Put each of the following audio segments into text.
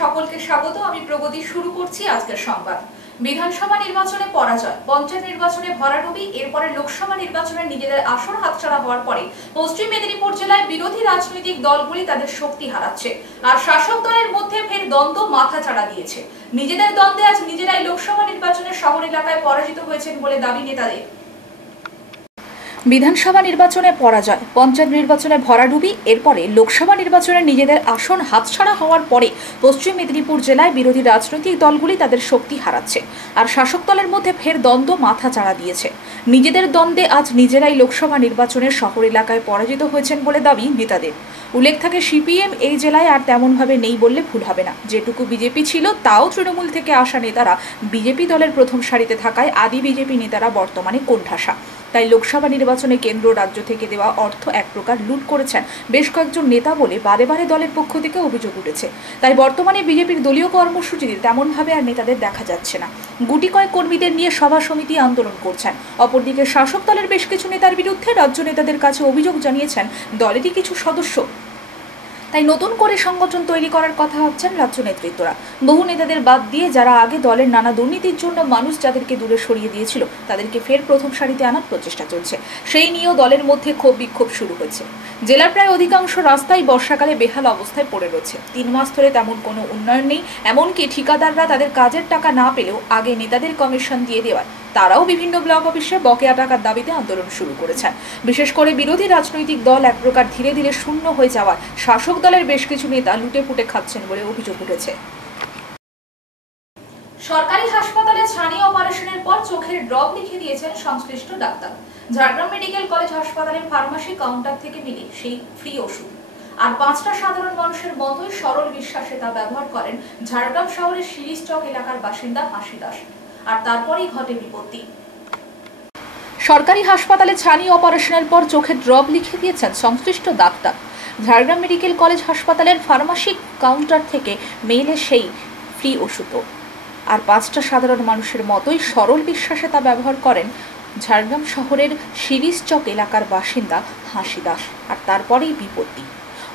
সকলকে স্বাগত। আমি প্রগতি শুরু করছি আজকের সংবাদ। বিধানসভা নির্বাচনে পরাজয়, পঞ্চায়েত নির্বাচনে ভরাডুবি, এরপরে লোকসভা নির্বাচনে নিজেদের আসন হাতছাড়া হওয়ার পরে পশ্চিম মেদিনীপুর জেলায় বিরোধী রাজনৈতিক দলগুলি তাদের শক্তি হারাচ্ছে, আর শাসক দলের মধ্যে ফের দ্বন্দ্ব মাথাচাড়া দিয়েছে। নিজেদের দ্বন্দ্বে আজ নিজেরাই লোকসভা নির্বাচনে শহর এলাকায় পরাজিত হয়েছেন বলে দাবি নেতাদের। বিধানসভা নির্বাচনে পরাজয়, পঞ্চায়েত নির্বাচনে ভরাডুবি, এরপরে লোকসভা নির্বাচনে নিজেদের আসন হাতছাড়া হওয়ার পরে পশ্চিম মেদিনীপুর জেলায় বিরোধী রাজনৈতিক দলগুলি তাদের শক্তি হারাচ্ছে, আর শাসক দলের মধ্যে ফের দ্বন্দ্ব মাথাচাড়া দিয়েছে। নিজেদের দ্বন্দ্বে আজ নিজেরাই লোকসভা নির্বাচনের শহর এলাকায় পরাজিত হয়েছেন বলে দাবি নেতাদের। উল্লেখ থাকে, সিপিএম এই জেলায় আর তেমনভাবে নেই বললে ভুল হবে না। যেটুকু বিজেপি ছিল তাও তৃণমূল থেকে আসা নেতারা বিজেপি দলের প্রথম সারিতে থাকায় আদি বিজেপি নেতারা বর্তমানে কোণঠাসা। তাই লোকসভা নির্বাচনে কেন্দ্র রাজ্য থেকে দেওয়া অর্থ এক প্রকার লুট করেছেন বেশ কয়েকজন নেতা বলে বারে বারে দলের পক্ষ থেকে অভিযোগ উঠেছে। তাই বর্তমানে বিজেপির দলীয় কর্মসূচিতে তেমনভাবে আর নেতাদের দেখা যাচ্ছে না। গুটি কয়েক কর্মীদের নিয়ে সভা সমিতি আন্দোলন করছেন। অপরদিকে শাসক দলের বেশ কিছু নেতার বিরুদ্ধে রাজ্য নেতাদের কাছে অভিযোগ জানিয়েছেন দলেরই কিছু সদস্য। তাই নতুন করে সংগঠন তৈরি করার কথা ভাবছেন রাজ্য নেতৃত্বরা। বহু নেতাদের বাদ দিয়ে যারা আগে দলের নানা দুর্নীতির জন্য মানুষ যাদেরকে দূরে সরিয়ে দিয়েছিল তাদেরকে ফের প্রথম সারিতে আনার প্রচেষ্টা চলছে। সেই নিয়েও দলের মধ্যে ক্ষোভ বিক্ষোভ শুরু হয়েছে। জেলার প্রায় অধিকাংশ রাস্তাই বর্ষাকালে বেহাল অবস্থায় পড়ে রয়েছে। 3 মাস ধরে তেমন কোনো উন্নয়ন নেই। এমনকি ঠিকাদাররা তাদের কাজের টাকা না পেলেও আগে নেতাদের কমিশন দিয়ে দেওয়ায় তারাও বিভিন্ন ব্লক অফিসে বকেয়া টাকার দাবিতে আন্দোলন শুরু করেছেন। বিশেষ করে বিরোধী রাজনৈতিক দল এক প্রকার ধীরে ধীরে শূন্য হয়ে যাওয়ায় শাসক দলের বেশ কিছু নেতা লুটে পুটে খাচ্ছেন বলে অভিযোগ উঠেছে। সরকারি হাসপাতালে ছানি অপারেশনের পর চোখের ড্রপ লিখে দিয়েছেন সংশ্লিষ্ট ডাক্তার। ঝাড়গ্রাম মেডিকেল কলেজ হাসপাতালের ফার্মাসি কাউন্টার থেকে মিলে সেই ফ্রি ওষুধ, আর 5টা সাধারণ মানুষের মতোই সরল বিশ্বাসে তা ব্যবহার করেন ঝাড়গ্রাম শহরের শিরিষ চক এলাকার বাসিন্দা হাসি দাস। আর তারপরেই ঘটে বিপত্তি। সরকারি হাসপাতালে ছানি অপারেশনের পর চোখে ড্রপ লিখে দিয়েছেন সংশ্লিষ্ট ডাক্তার। ঝাড়গ্রাম মেডিকেল কলেজ হাসপাতালের ফার্মাসি কাউন্টার থেকে মেইলে সেই ফ্রি ওষুধ, আর 5টা সাধারণ মানুষের মতোই সরল বিশ্বাসে তা ব্যবহার করেন ঝাড়গ্রাম শহরের শিরিষ চক এলাকার বাসিন্দা হাসি দাস। আর তারপরেই বিপত্তি।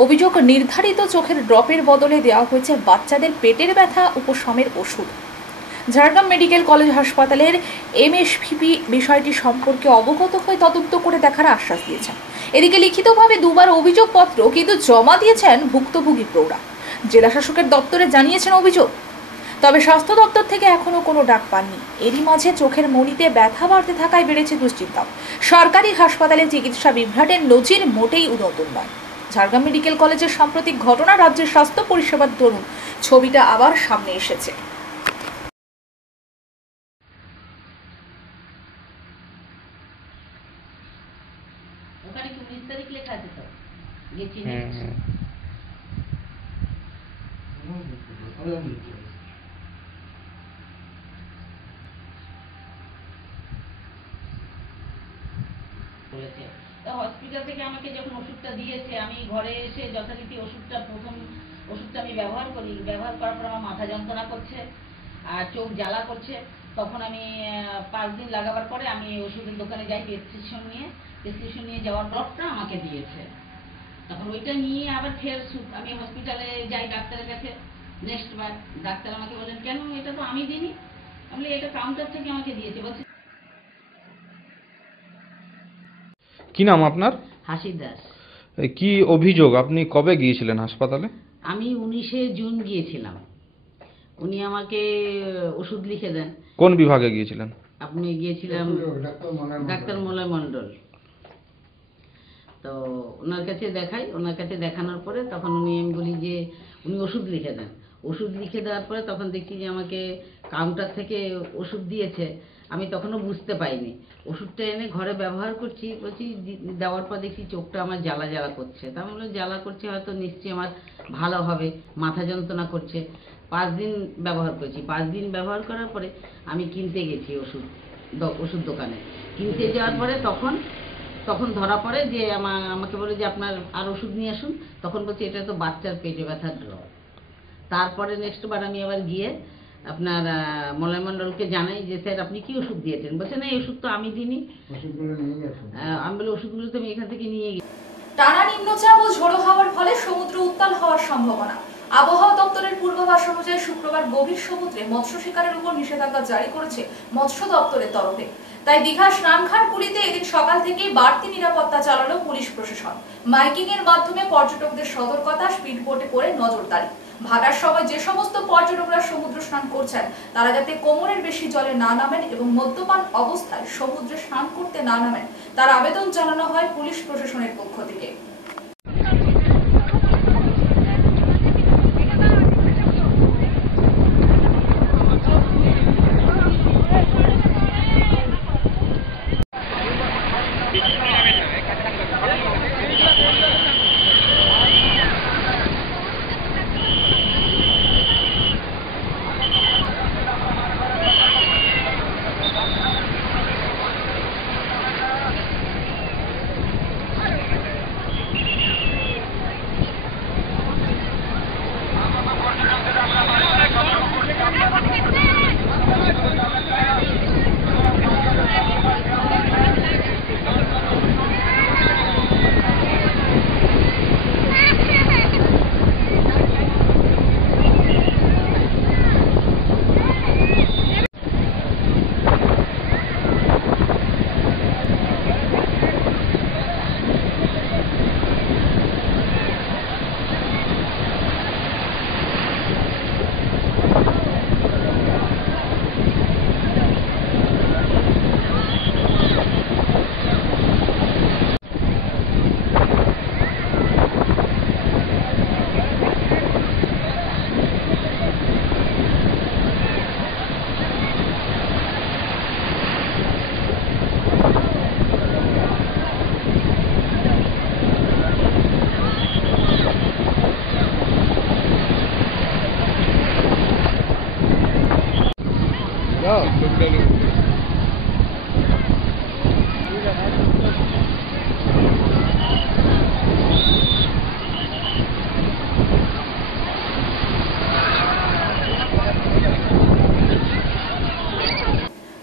অভিযোগ, নির্ধারিত চোখের ড্রপের বদলে দেওয়া হয়েছে বাচ্চাদের পেটের ব্যথা উপশমের ওষুধ। ঝাড়গ্রাম মেডিকেল কলেজ হাসপাতালের এমএসভিপি বিষয়টি সম্পর্কে অবগত হয়ে তদন্ত করে দেখার আশ্বাস দিয়েছেন। এদিকে লিখিতভাবে 2বার অভিযোগপত্র কিন্তু জমা দিয়েছেন ভুক্তভোগী প্রৌঢ়া। জেলা শাসকের দপ্তরে জানিয়েছেন অভিযোগ, তবে স্বাস্থ্য দপ্তর থেকে এখনো কোনো ডাক পাননি। এরই মাঝে চোখের মণিতে ব্যথা বাড়তে থাকায় বেড়েছে দুশ্চিন্তা। সরকারি হাসপাতালে চিকিৎসা বিভ্রাটের নজির মোটেই নতুন নয়। ঝাড়গ্রাম মেডিকেল কলেজের সাম্প্রতিক ঘটনা রাজ্যের স্বাস্থ্য পরিষেবার দরুন ছবিটা আবার সামনে এসেছে। ওখানে কি 19 তারিখ লেখা আছে তো? গেছি বলেছে। তো হসপিটাল থেকে আমাকে যখন ওষুধটা দিয়েছে, আমি ঘরে এসে যথারীতি প্রথম ওষুধটা আমি ব্যবহার করি। ব্যবহার করার পর আমার মাথা যন্ত্রণা করছে আর চোখ জ্বালা করছে। তখন আমি 5 দিন লাগাবার পরে আমি ওষুধের দোকানে যাই, প্রেসক্রিপশন নিয়ে যাওয়ার ড্রপটা আমাকে দিয়েছে। তখন ওইটা নিয়ে আবার ফের আমি হসপিটালে যাই ডাক্তারের কাছে। নেক্সট বার ডাক্তার আমাকে বলেন, কেন এটা তো আমি দিইনি। আমি এটা কাউন্টার থেকে আমাকে দিয়েছে। বলছে কি নাম আপনার? হাসি দাস। কি অভিযোগ, আপনি কবে গিয়েছিলেন হাসপাতালে? আমি 19শে জুন গিয়েছিলাম। উনি আমাকে ওষুধ লিখে দেন। কোন বিভাগে গিয়েছিলেন? আপনি গিয়েছিলাম ডাক্তার মলয় মণ্ডল। তো ওনার কাছে দেখাই। ওনার কাছে দেখানোর পরে তখন আমি বলি যে উনি ওষুধ লিখে দেন। ওষুধ লিখে দেওয়ার পরে তখন দেখি যে আমাকে কাউন্টার থেকে ওষুধ দিয়েছে। আমি তখনও বুঝতে পাইনি। ওষুধটা এনে ঘরে ব্যবহার করছি, বলছি দেওয়ার পর দেখি চোখটা আমার জ্বালা জ্বালা করছে। তা আমি বললাম জ্বালা করছে হয়তো নিশ্চয়ই আমার ভালো হবে, মাথা যন্ত্রণা করছে। 5 দিন ব্যবহার করেছি। 5 দিন ব্যবহার করার পরে আমি কিনতে গেছি ওষুধ দোকানে। কিনতে যাওয়ার পরে তখন ধরা পড়ে যে আমাকে বলে যে আপনার আর ওষুধ নিয়ে আসুন। তখন বলছি এটা তো বাচ্চার পেটে ব্যথার ড্রপ। তারপরে নেক্সট বার আমি আবার গিয়ে আপনার মলয় মণ্ডলকে জানাই যে স্যার আপনি কি ওষুধ দিয়েছেন। বলছে না, এই ওষুধ তো আমি দিইনি। আমি বলি ওষুধগুলো তো আমি এখান থেকে নিয়ে গেছি। টানা নিম্নচাপ ও ঝোড়ো হাওয়ার ফলে সমুদ্র উত্তাল হওয়ার সম্ভাবনা। আবহাওয়া দপ্তরের পূর্বাভাস অনুযায়ী শুক্রবার গভীর সমুদ্রে মৎস্য শিকারের উপর নিষেধাজ্ঞা জারি করেছে মৎস্য দপ্তরের তরফে। তাই দীঘা স্নানঘাটগুলিতে এদিন সকাল থেকেই বাড়তি নিরাপত্তা চালালো পুলিশ প্রশাসন। মাইকিং এর মাধ্যমে পর্যটকদের সতর্কতা, স্পিড বোটে করে নজরদারি। ভাটার সময় যে সমস্ত পর্যটকরা সমুদ্র স্নান করছেন তারা যাতে কোমরের বেশি জলে না নামেন এবং মদ্যপান অবস্থায় সমুদ্রে স্নান করতে না নামেন তার আবেদন জানানো হয় পুলিশ প্রশাসনের পক্ষ থেকে।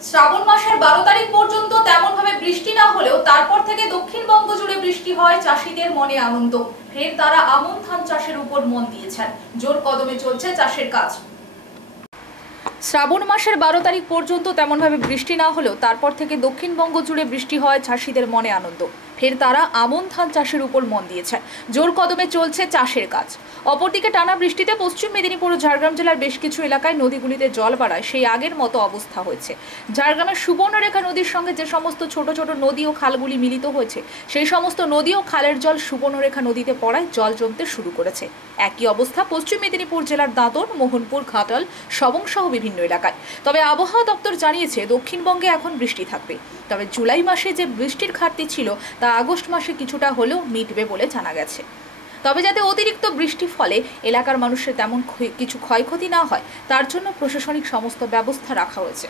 শ্রাবণ মাসের 12 তারিখ পর্যন্ত তেমন ভাবে বৃষ্টি না হলেও তারপর থেকে দক্ষিণবঙ্গ জুড়ে বৃষ্টি হয়। চাষীদের মনে আনন্দ, ফের তারা আমন ধান চাষের উপর মন দিয়েছেন। জোর কদমে চলছে চাষের কাজ। শ্রাবণ মাসের 12 তারিখ পর্যন্ত তেমন ভাবে বৃষ্টি না হলেও তারপর থেকে দক্ষিণবঙ্গ জুড়ে বৃষ্টি হয়। চাষীদের মনে আনন্দ, ফের তারা আমন ধান চাষের উপর মন দিয়েছেন। জোর কদমে চলছে চাষের কাজ। অপরদিকে টানা বৃষ্টিতে পশ্চিম মেদিনীপুর ও ঝাড়গ্রাম জেলার বেশ কিছু এলাকায় নদীগুলিতে জল বাড়ায় সেই আগের মতো অবস্থা হয়েছে। ঝাড়গ্রামের সুবর্ণরেখা নদীর সঙ্গে যে সমস্ত ছোট ছোট নদী ও খালগুলি মিলিত হয়েছে সেই সমস্ত নদী ও খালের জল সুবর্ণরেখা নদীতে পড়ায় জল জমতে শুরু করেছে। একই অবস্থা পশ্চিম মেদিনীপুর জেলার দাঁতন, মোহনপুর, ঘাটাল, সবং সহ বিভিন্ন এলাকায়। তবে আবহাওয়া দপ্তর জানিয়েছে দক্ষিণবঙ্গে এখন বৃষ্টি থাকবে। তবে জুলাই মাসে যে বৃষ্টির ঘাটতি ছিল তা আগস্ট মাসে কিছুটা হলেও মিটবে বলে জানা গেছে। তবে যাতে অতিরিক্ত বৃষ্টির ফলে এলাকার মানুষের তেমন কিছু ক্ষয়ক্ষতি না হয় তার জন্য প্রশাসনিক সমস্ত ব্যবস্থা রাখা হয়েছে।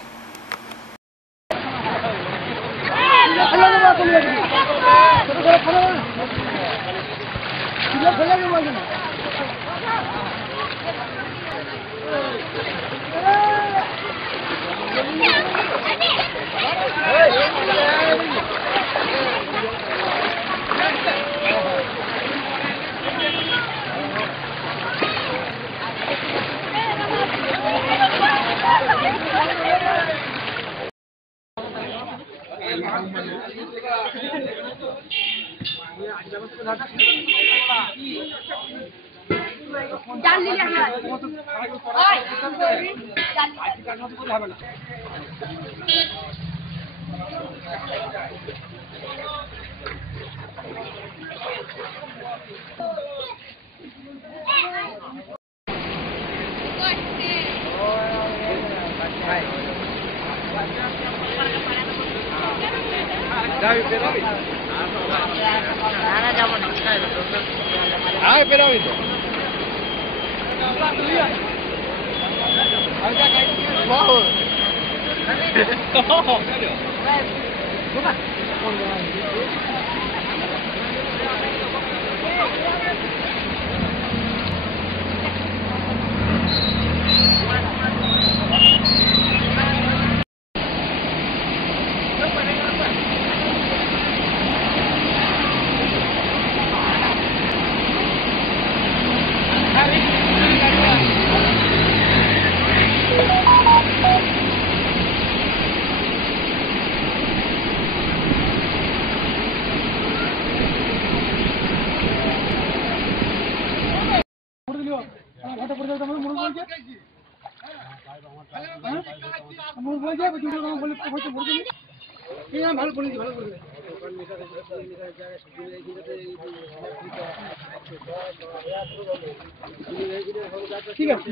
ঠিক আছে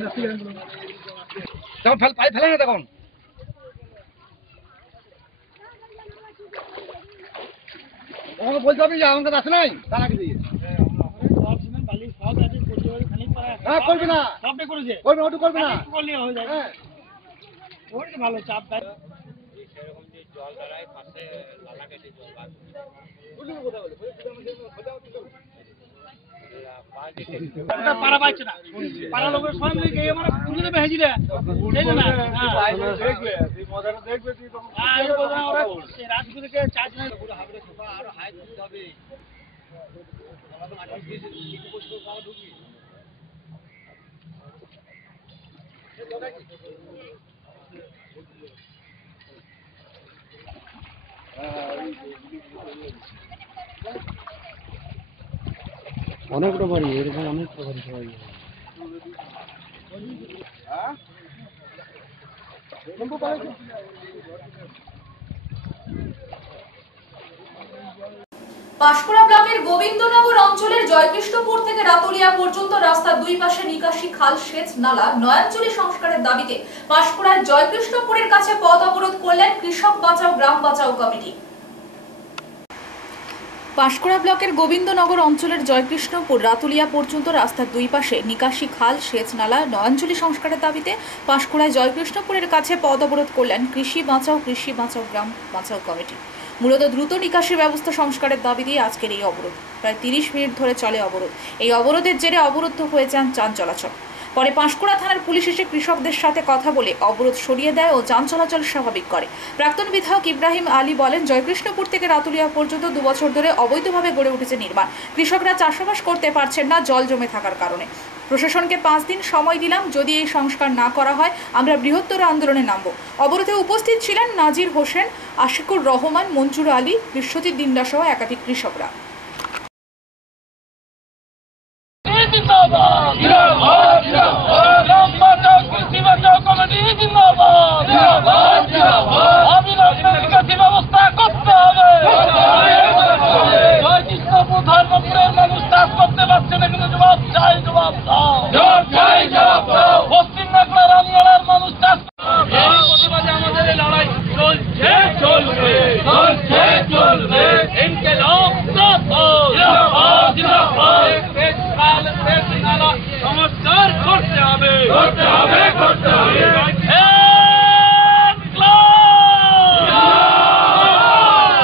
তখন ফেলে না তখন আমাকে বলতে হবে যে আমার কাছে আসে নাই তা নাকি দিয়ে হ্যাঁ করবে না করবে ওটু করবে না হ্যাঁ ভালো চাপ দেয় পাড়া পাইছে না পাড়া লোকের সঙ্গে গিয়ে মানে তুলে দেবে হেজিরে রাজগুলিকে চার্জ নাই আরো হাই করতে হবে অনেকটা বাড়ি এরকম অনেকটা বাড়ি সবাই পাঁশকুড়া ব্লকের গোবিন্দনগর অঞ্চলের জয়কৃষ্ণপুর থেকে রাতুলিয়া পর্যন্ত রাস্তার দুই পাশে নিকাশি খাল সেচ নালা নয়াঞ্চলি সংস্কারের দাবিতে পাঁশকুড়ার জয়কৃষ্ণপুরের কাছে পথ অবরোধ করলেন কৃষক বাঁচাও গ্রাম বাঁচাও কমিটি। পাঁশকুড়া ব্লকের গোবিন্দনগর অঞ্চলের জয়কৃষ্ণপুর রাতুলিয়া পর্যন্ত রাস্তার দুই পাশে নিকাশি খাল সেচ নালা নয়াঞ্চলি সংস্কারের দাবিতে পাঁশকুড়ায় জয়কৃষ্ণপুরের কাছে পথ অবরোধ করলেন কৃষি বাঁচাও গ্রাম বাঁচাও কমিটি। মূলত দ্রুত নিকাশি ব্যবস্থা সংস্কারের দাবি দিয়ে আজকের এই অবরোধ। প্রায় 30 মিনিট ধরে চলে অবরোধ। এই অবরোধের জেরে অবরুদ্ধ হয়ে যান যান চলাচল। পরে পাঁশকুড়া থানার পুলিশ এসে কৃষকদের সাথে কথা বলে অবরোধ সরিয়ে দেয় ও যান চলাচল স্বাভাবিক করে। প্রাক্তন বিধায়ক ইব্রাহিম আলী বলেন, জয়কৃষ্ণপুর থেকে রাতুলিয়া পর্যন্ত 2 বছর ধরে অবৈধভাবে গড়ে উঠেছে নির্মাণ। কৃষকরা চাষাবাস করতে পারছেন না জল জমে থাকার কারণে। প্রশাসনকে 5 দিন সময় দিলাম, যদি এই সংস্কার না করা হয় আমরা বৃহত্তর আন্দোলনে নামব। অবরোধে উপস্থিত ছিলেন নাজির হোসেন, আশিকুর রহমান, মঞ্জুর আলী, বিশ্বজিৎ দিন্ডা সহ একাধিক কৃষকরা। ধর্মপুরের মানুষ চাষ করতে পারছে না, কিন্তু জবাব চাই, জবাব দাও। পশ্চিম বাংলা রামগড়ার মানুষ চাষ প্রতিবাদে আমাদের এই লড়াই চলছে, চলবে, চলছে, চলবে। সংস্কার করতে হবে, করতে হবে, করতে হবে।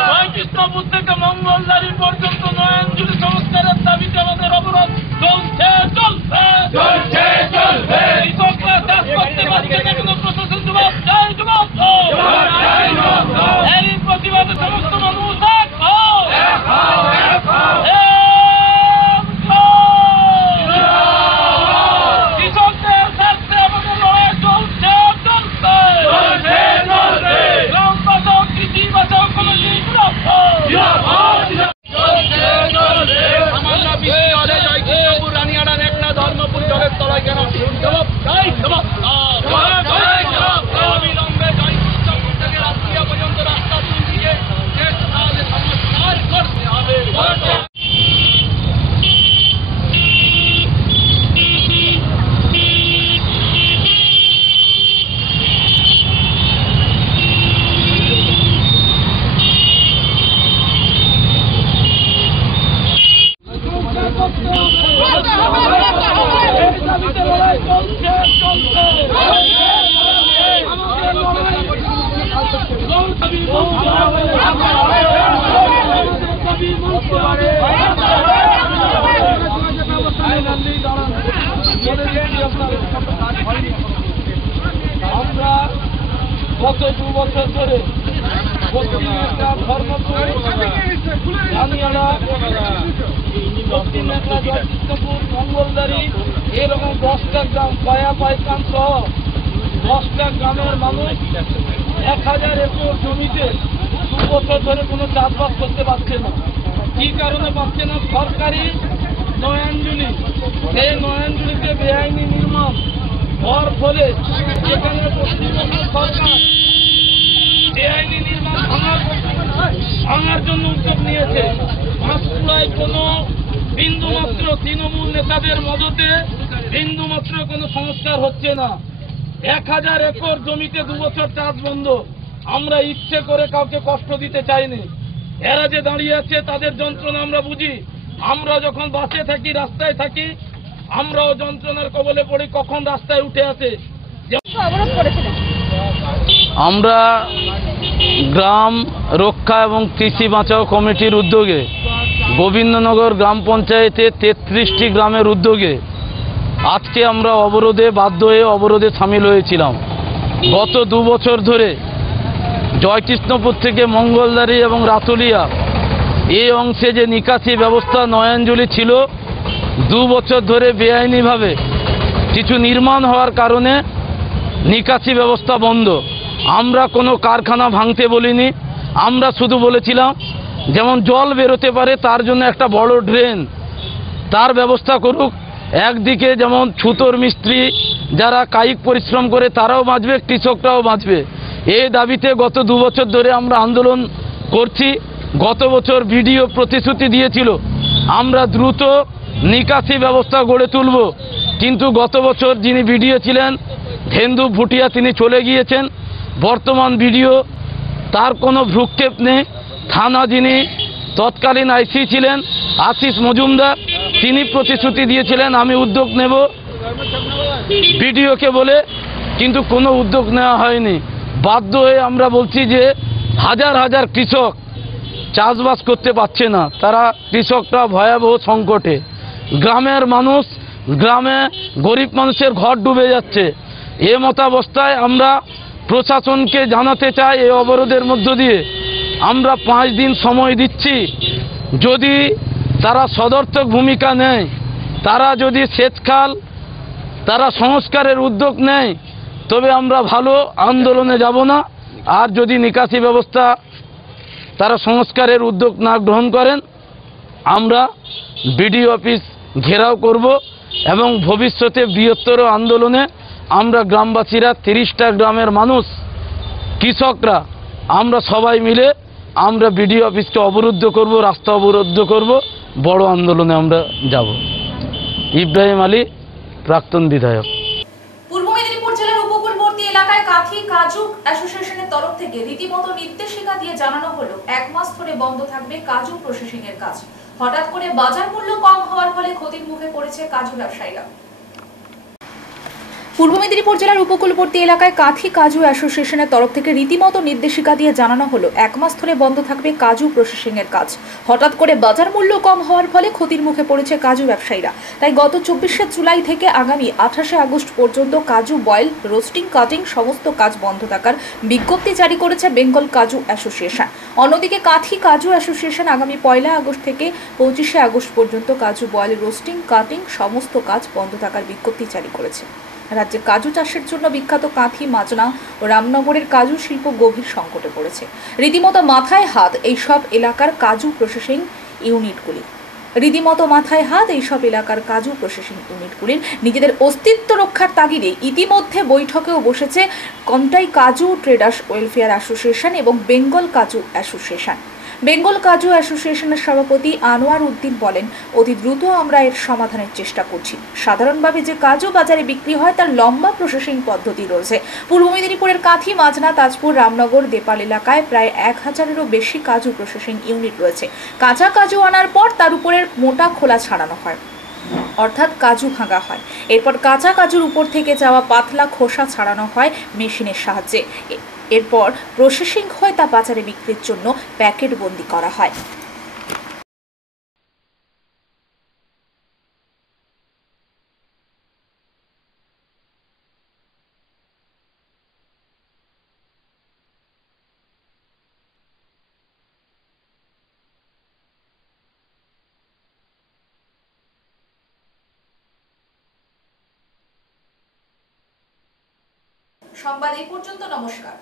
জয়কৃষ্ণপুর থেকে মঙ্গলদারি পর্যন্ত নয়াঞ্জলি সংস্কারের দাবিতে আমাদের অবরোধ চলছে, চলবে, চলছে, চলবে। কৃষকরা চাষ করতে পারছে না, কিন্তু প্রশাসন জবাব চাই, জবাব দাও। এই প্রতিবাদে সমস্ত মানুষ এক হও, এক হও, এক হও। কৃষকদের স্বার্থে আমাদের লড়াই চলছে, চলবে, চলছে, চলবে। গ্রাম বাঁচাও, কৃষি বাঁচাও, কমিটি সামান্য বৃষ্টি হলে জয়কৃষ্ণপুর রানিয়াড়ার একটা ধর্মপুর জলের তলায় কেন? জবাব চাই, জবাব অবিলম্বে জয়কৃষ্ণপুর থেকে রাতুলিয়া পর্যন্ত রাস্তা দিয়ে শেষ তাহলে সংস্কার করতে হবে। আমরা গত 2 বছর ধরে ধর্মপুর, রানিয়াড়া, পশ্চিম মেঘলা, জয়কৃষ্ণপুর, মঙ্গলদারি এরকম 10টা গ্রাম, পায়া পাইকান সহ 10টা গ্রামের মানুষ 1000 একর জমিতে 2 বছর ধরে কোনো চাষবাস করতে পারছে না। কি কারণে পাচ্ছে না? সরকারি নয়াঞ্জলি, এই নয়াঞ্জলিতে বেআইনি নির্মাণ হওয়ার ফলে এখানে পশ্চিমবঙ্গ সরকার বেআইনি নির্মাণ ভাঙার জন্য উদ্যোগ নিয়েছে। পাঁশকুড়ায় কোনো বিন্দুমাত্র তৃণমূল নেতাদের মদতে বিন্দুমাত্র কোনো সংস্কার হচ্ছে না। 1000 একর জমিতে 2 বছর চাষ বন্ধ। আমরা ইচ্ছে করে কাউকে কষ্ট দিতে চাইনি। এরা যে দাঁড়িয়ে আছে তাদের যন্ত্রণা আমরা বুঝি। আমরা যখন বাসে থাকি, রাস্তায় থাকি, আমরাও যন্ত্রণার কবলে পড়ি, কখন রাস্তায় উঠে আসে। আমরা গ্রাম রক্ষা এবং কৃষি বাঁচাও কমিটির উদ্যোগে গোবিন্দনগর গ্রাম পঞ্চায়েতে 33টি গ্রামের উদ্যোগে আজকে আমরা অবরোধে বাধ্য হয়ে অবরোধে সামিল হয়েছিলাম। গত 2 বছর ধরে জয়কৃষ্ণপুর থেকে মঙ্গলদারি এবং রাতুলিয়া এই অংশে যে নিকাশি ব্যবস্থা নয়াঞ্জলি ছিল, 2 বছর ধরে বেআইনিভাবে কিছু নির্মাণ হওয়ার কারণে নিকাশি ব্যবস্থা বন্ধ। আমরা কোনো কারখানা ভাঙতে বলিনি, আমরা শুধু বলেছিলাম যেমন জল বেরোতে পারে তার জন্য একটা বড় ড্রেন তার ব্যবস্থা করুক। একদিকে যেমন ছুতোর মিস্ত্রি যারা কায়িক পরিশ্রম করে তারাও বাঁচবে, কৃষকরাও বাঁচবে। এই দাবিতে গত 2 বছর ধরে আমরা আন্দোলন করছি। গত বছর বিডিও প্রতিশ্রুতি দিয়েছিল আমরা দ্রুত নিকাশি ব্যবস্থা গড়ে তুলব, কিন্তু গত বছর যিনি বিডিও ছিলেন হেন্দু ভুটিয়া তিনি চলে গিয়েছেন। বর্তমান বিডিও তার কোনো ভ্রুক্ষেপ নেই। থানা যিনি তৎকালীন আইসি ছিলেন আশিস মজুমদার, তিনি প্রতিশ্রুতি দিয়েছিলেন আমি উদ্যোগ নেব বিডিওকে বলে, কিন্তু কোনো উদ্যোগ নেওয়া হয়নি। বাধ্য হয়ে আমরা বলছি যে হাজার হাজার কৃষক চাষবাস করতে পারছে না, তারা কৃষকরা ভয়াবহ সংকটে। গ্রামের মানুষ, গ্রামে গরিব মানুষের ঘর ডুবে যাচ্ছে। এ মতাবস্থায় আমরা প্রশাসনকে জানাতে চাই এই অবরোধের মধ্য দিয়ে আমরা 5 দিন সময় দিচ্ছি। যদি তারা সদর্থক ভূমিকা নেয়, তারা যদি সেচখাল তারা সংস্কারের উদ্যোগ নেয়, তবে আমরা ভালো আন্দোলনে যাব না। আর যদি নিকাশি ব্যবস্থা তারা সংস্কারের উদ্যোগ না গ্রহণ করেন, আমরা বিডিও অফিস ঘেরাও করব এবং ভবিষ্যতে বৃহত্তর আন্দোলনে আমরা গ্রামবাসীরা 30টা গ্রামের মানুষ, কৃষকরা, আমরা সবাই মিলে আমরা বিডিও অফিসকে অবরুদ্ধ করব, রাস্তা অবরুদ্ধ করব, বড় আন্দোলনে আমরা যাব। ইব্রাহিম আলী, প্রাক্তন বিধায়ক। পূর্ব মেদিনীপুর জেলার উপকূলবর্তী এলাকায় কাথি কাজু অ্যাসোসিয়েশনের তরফ থেকে রীতিমতো নির্দেশিকা দিয়ে জানানো হলো 1 মাস ধরে বন্ধ থাকবে কাজু প্রসেসিং এর কাজ। হঠাৎ করে বাজার মূল্য কম হওয়ার ফলে ক্ষতির মুখে পড়েছে কাজু ব্যবসায়ীরা। পূর্ব মেদিনীপুর জেলার উপকূলবর্তী এলাকায় কাথি কাজু অ্যাসোসিয়েশনের তরফ থেকে রীতিমতো নির্দেশিকা দিয়ে জানানো হলো 1 মাস ধরে বন্ধ থাকবে কাজু প্রসেসিং এর কাজ। হঠাৎ করে বাজার মূল্য কম হওয়ার ফলে ক্ষতির মুখে পড়েছে কাজু ব্যবসায়ীরা। তাই গত 24শে জুলাই থেকে আগামী 28শে আগস্ট পর্যন্ত কাজু বয়েল, রোস্টিং, কাটিং সমস্ত কাজ বন্ধ থাকার বিজ্ঞপ্তি জারি করেছে বেঙ্গল কাজু অ্যাসোসিয়েশন। অন্যদিকে কাথি কাজু অ্যাসোসিয়েশন আগামী 1 আগস্ট থেকে 25শে আগস্ট পর্যন্ত কাজু বয়েল, রোস্টিং, কাটিং সমস্ত কাজ বন্ধ থাকার বিজ্ঞপ্তি জারি করেছে। রাজ্যে কাজু চাষের জন্য বিখ্যাত কাঁথি, মাজনা ও রামনগরের কাজু শিল্প গভীর সংকটে পড়েছে। রীতিমতো মাথায় হাত এই সব এলাকার কাজু প্রসেসিং ইউনিটগুলি। ইউনিটগুলির নিজেদের অস্তিত্ব রক্ষার তাগিদে ইতিমধ্যে বৈঠকেও বসেছে কন্টাই কাজু ট্রেডার্স ওয়েলফেয়ার অ্যাসোসিয়েশন এবং বেঙ্গল কাজু অ্যাসোসিয়েশন। বেঙ্গল কাজু অ্যাসোসিয়েশনের সভাপতি আনোয়ার উদ্দিন বলেন, অতি দ্রুত আমরা এর সমাধানের চেষ্টা করছি। সাধারণভাবে যে কাজু বাজারে বিক্রি হয় তার লম্বা প্রসেসিং পদ্ধতি রয়েছে। পূর্ব মেদিনীপুরের কাঁথি, মাজনা, তাজপুর, রামনগর, দেপাল এলাকায় প্রায় 1000-এরও বেশি কাজু প্রসেসিং ইউনিট রয়েছে। কাঁচা কাজু আনার পর তার উপরের মোটা খোলা ছাড়ানো হয়, অর্থাৎ কাজু ভাঙা হয়। এরপর কাঁচা কাজুর উপর থেকে যাওয়া পাতলা খোসা ছাড়ানো হয় মেশিনের সাহায্যে। এরপর প্রসেসিং হয়ে তা বাজারে বিক্রির জন্য প্যাকেটবন্দি করা হয়। সংবাদ এই পর্যন্ত। নমস্কার।